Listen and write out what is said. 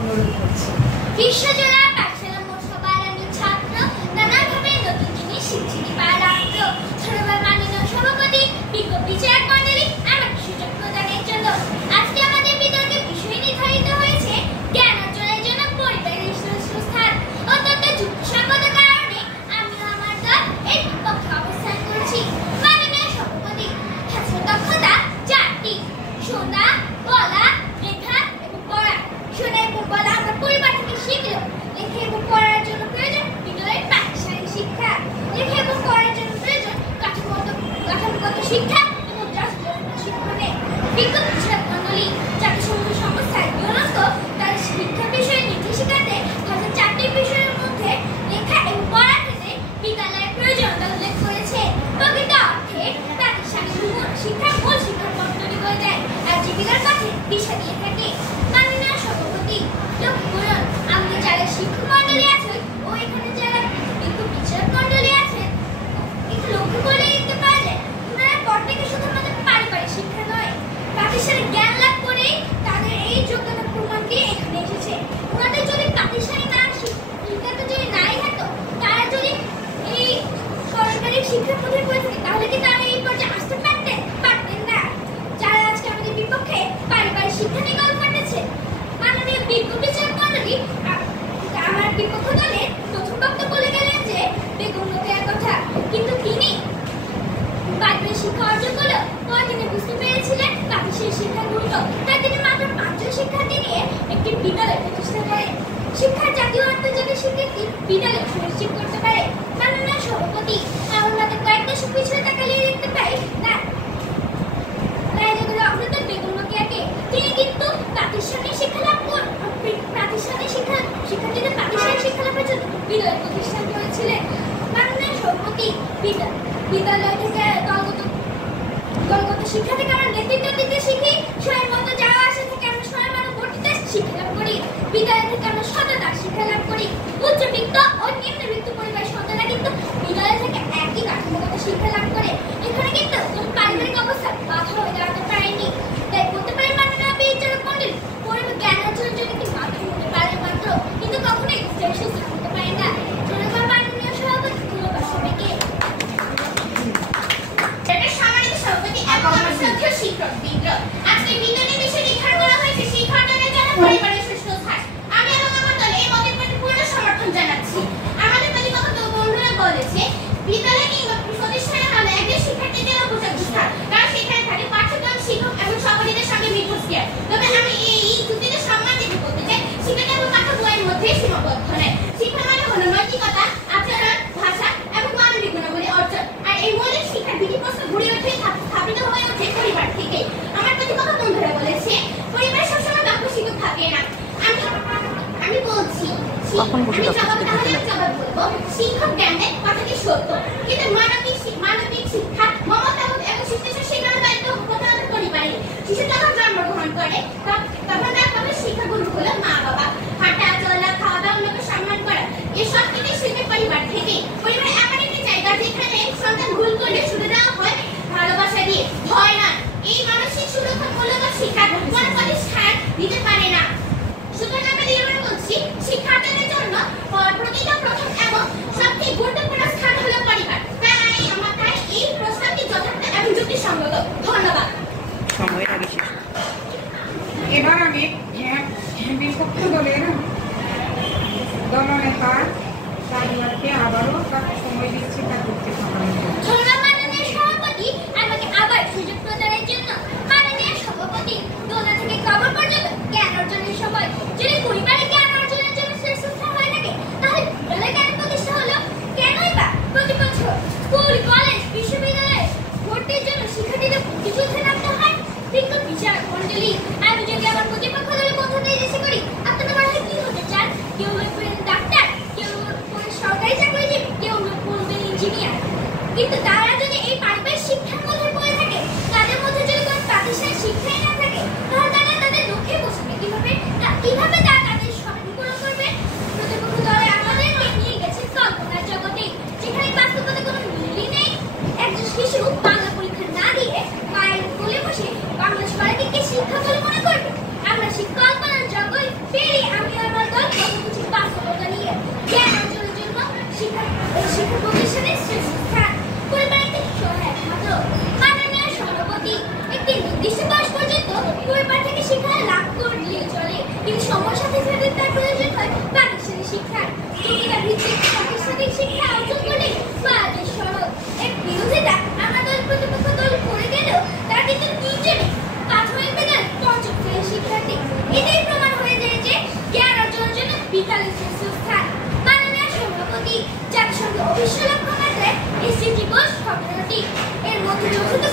অনুরোধ করছি। বিশ্বজোড়া পাঠশালা মোট সবার ছাত্র নানাভাবে নতুন জিনিস শিখতে পারার আগ্রহ ধন্যবাদ মাননীয় সভাপতি বিজ্ঞ বিচারক মণ্ডলী আমাকে সুযোগ প্রদানের জন্য। আজকে আমাদের বিতর্কের বিষয় নির্ধারিত হয়েছে জ্ঞান অর্জনের জন্য পরিবারের স্থান। অত্যন্ত যুক্তিসঙ্গত কারণে আমি আমার দল এর পক্ষে অবস্থান করছি। মাননীয় সভাপতি, ছাত্র দক্ষতা চারটি: শোনা, বলা, লেখা এবং পড়া। শোনা এবং বলা আমরা পরিবার থেকে শিখলাম। লেখা এবং পড়ার জন্য প্রয়োজন বিদ্যালয়ের পাঠশালায় শিক্ষা। লেখা এবং পড়ার জন্য প্রয়োজন কাঠামোগত শিক্ষা এবং শিক্ষণে। বিজ্ঞ বিচারক মণ্ডলী জাতিসংঘ সংস্থায় ইউনেস্কো তার শিক্ষা বিষয়ে নির্দেশিকাতে 4টি বিষয়ের মধ্যে লেখা এবং পড়ার ক্ষেত্রে বিদ্যালয়ের প্রয়োজনীয়তা উল্লেখ করেছে। প্রকৃত অর্থে প্রাতিষ্ঠানিক শিক্ষা মূল শিক্ষার পথ তৈরি করে দেয় আর জীবিকার পথে দিশা দিয়ে থাকে। মাননীয় সভাপতি, লক্ষ্য করুন আমাদের যারা শিক্ষক মণ্ডলী আছেন ও এখানে যারা বিজ্ঞ বিচারক মণ্ডলী আছেন একটু লক্ষ্য করে দেখতে পাওয়া যায় ওনারা প্রত্যেকে শুধুমাত্র পারিবারিক শিক্ষা নয়, প্রাতিষ্ঠানিক জ্ঞান লাভ করেই তাদের এই যোগ্যতা প্রমাণ দিয়ে এখানে এসেছে। ওনাদের যদি প্রাতিষ্ঠানিক শিক্ষাটা যদি নাই থাকতো, তারা যদি এই সরকারি শিক্ষার মধ্যে পড়ে থাকে তাহলে কি তারা এই পর্যায়ে আসতে পারতেন না। যারা আজকে আমাদের বিপক্ষে পারিবারিক শিক্ষা নিয়ে গল্প করতেছে, মাননীয় বিজ্ঞ বিচারক মণ্ডলী আমার বিপক্ষ দলের প্রথম বক্তব্য বলে গেলেন যে বেগম রোকেয়ার কথা, কিন্তু তিনি পারিবারিক শিক্ষা অর্জন করলো পরে তিনি বুঝতে পেরেছিলেন প্রাতিষ্ঠানিক শিক্ষার গুরুত্ব, তাই তিনি মাত্র 5 জন শিক্ষার্থী নিয়ে একটি বিদ্যালয় প্রতিষ্ঠা করেন। শিক্ষার জাতীয় আন্তর্জাতিক স্বীকৃতি বিদ্যালয় সুনিশ্চিত করতে পারে। মাননীয় সভাপতি, আমরা কয়েক দশক পিছনে তাকালে দেখতে পাই না রায়জাদুর অগ্রদূত বেগম রোকেয়াকে। তিনি কিন্তু প্রাতিষ্ঠানিক শিক্ষা লাভ শিক্ষার্থীদের প্রাতিষ্ঠানিক শিক্ষা লাভের জন্য বিদ্যালয় প্রতিষ্ঠান করেছিলেন। মাননীয় সভাপতি, বিদ্যালয় থেকে দলগত শিক্ষা থেকে আমরা নেতৃত্ব দিতে শিখি, সময়ের মতো যাওয়া আসা থেকে আমরা সময় মতো বর্তিতে শিক্ষা লাভ করি। বিদ্যালয় থেকে আমরা সততার শিক্ষা লাভ করি। উচ্চবিত্ত ও নিম্নবিত্ত পরিবারের সন্তানরা কিন্তু বিদ্যালয় থেকে একই কাঠামোগত শিক্ষা লাভ করে। এখানে কিন্তু কোনো পারিবারিক অবস্থা বাধা হয়ে দাঁড়াতে পারেনি। তাই বলতে পারি মাননীয় বিচারক মণ্ডলী, পরিবার জ্ঞান অর্জনের জন্য একটি মাধ্যম হতে পারে মাত্র, কিন্তু কখনোই শ্রেষ্ঠ স্থান হতে পারে না। ধন্যবাদ মাননীয় সভাপতি, ধন্যবাদ সবাইকে। সম্মানিত সভাপতি এবং আমার শ্রদ্ধেয় শিক্ষকবৃন্দ, আজকে বিজ্ঞানের বিষয় নির্ধারণ করা হয়েছে শিক্ষা অর্জনের জন্য পরিবারের শ্রেষ্ঠ স্থান। আমি এবং আমার দল এই মতের প্রতি পূর্ণ সমর্থন জানাচ্ছি। আমাদের প্রতিপক্ষ বন্ধুরা বলেছে বিদ্যালয় প্রতিষ্ঠানে হলো একজন শিক্ষার্থীদের উপযোগী স্থান, কারণ সেখানে থাকে পাঠ্যক্রম, শিক্ষক এবং সহপাঠীদের সঙ্গে মিথস্ক্রিয়া। তবে আমি এই যুক্তিতে সম্মান দিতে বলতে চাই শিক্ষা কেবল পাঠ্য বইয়ের মধ্যে সীমাবদ্ধ নয়। শিক্ষা মানে হলো নৈতিকতা, আচরণ, ভাষা এবং মানবিক গুণাবলী অর্জন। আর এই মৌলিক শিক্ষার দুটি প্রশ্ন ঘুরে ওঠে স্থাপিত হয়ে ওঠে পরিবার থেকে। আমার প্রতিপক্ষ বন্ধুরা বলেছে পরিবার সবসময় দক্ষ শিক্ষক থাকে না। আমি বলছি জবাব বলবো শিক্ষক জ্ঞান দেয়, কথাটি সত্য, কিন্তু মানবিক শিক্ষা, মমতাবোধ এবং শিষ্টাচার শেখানোর দায়িত্ব প্রধানত পরিবারের। শিশু যখন জন্মগ্রহণ করে তখন তার প্রথম শিক্ষাগুরু হলো মা বাবা। হাঁটা, চলা, খাওয়া দাওয়া, অন্যকে সম্মান করা, এসব কিছু শিখে পরিবার থেকে। পরিবার এমন একটি জায়গা যেখানে সন্তান ভুল করলে শুরু দেওয়া হয় ভালোবাসা দিয়ে, ভয় না। এই মানসিক সুরক্ষা মূল্যবোধ শিক্ষা কোনো প্রতিষ্ঠান দিতে পারে না। সুতরাং আমি নির্মাণ করছি শিক্ষার্থীদের জন্য প্রকৃত প্রথম এবং সবচেয়ে গুরুত্বপূর্ণ স্থান হলো পরিবার। তাই এই প্রস্তাবটি যথার্থ এবং যুক্তিসঙ্গত। ধন্যবাদ। এবার আমি বিপক্ষ দলের দলনেতা সাদিয়াকে আবারও সময় দিচ্ছি তার বক্তব্য। ধন্যবাদ মাননীয় সভাপতি, আমাকে আবার সুযোগ প্রদানের জন্য। মাননীয় সভাপতি, দোলা থেকে কবর পর্যন্ত জ্ঞান অর্জনের সময় যদি পরিবারে জ্ঞান অর্জনের জন্য শ্রেষ্ঠ স্থান হয়ে থাকে, তাহলে বিদ্যালয় জ্ঞান প্রতিষ্ঠা হলো কেনই বা প্রতি বছর স্কুল, কলেজ, বিশ্ববিদ্যালয়ে ভর্তির জন্য শিক্ষার্থীদের প্রতিযুদ্ধে নামতে হয়। বিজ্ঞ বিচারক মণ্ডলী, আমি যদি আমার প্রতিপক্ষ দলের বন্ধুদের জিজ্ঞেস করি আপনারা বাসায় কি হতে চান, কেউ বলবেন ডাক্তার, কেউ সরকারি চাকরিজীবী, কেউ বলবেন ইঞ্জিনিয়ার। এটাই প্রমাণ হয়ে যায় যে জ্ঞান অর্জনের জন্য বিদ্যালয় শীর্ষস্থান। মাননীয় সভাপতি, জাতিসংঘ অফিসিয়াল লক্ষ্যমাত্রায় SDG গোলস 17টি, এর মধ্যে চতুর্থ